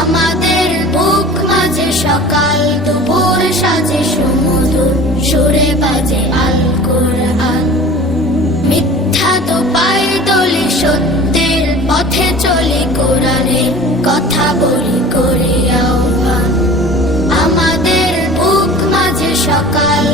আমাদের বুক মাঝে সকাল দুপুর সাজে সুমধুর সুরে বাজে আল কোরআন। মিথ্যা তো পায়ে দলি সত্যের পথে চলি, কোরআনের কথা বলি করি আহ্বান। আমাদের বুক মাঝে সকাল